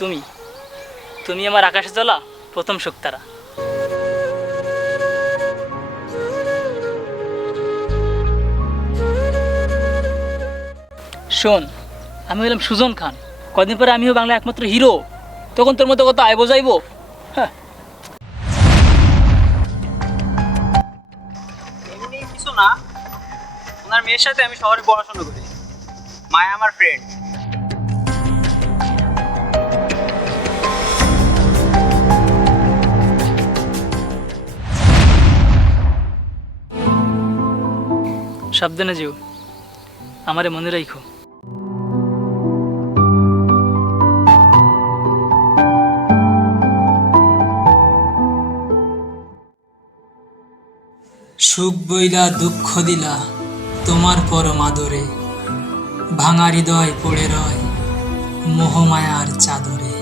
তুমি তুমি আমার আকাশে চলা প্রথম শুকতারা। শোন, আমি হলাম সুজন খান, কদিন পরে আমিও বাংলা একমাত্র হিরো, তখন তোর মতো কত আইবো যাইবো। হ্যাঁ, এমনি কিছু না, ওনার মেয়ের সাথে আমি শহরে পড়াশোনা করি। মায়া আমার ফ্রেন্ড। সাবধানে যেও, আমারে মনে রাখো। সুখ বইলা দুঃখ দিলা তোমার পরম আদরে, ভাঙা হৃদয় পড়ে রয় মোহমায়ার চাদরে।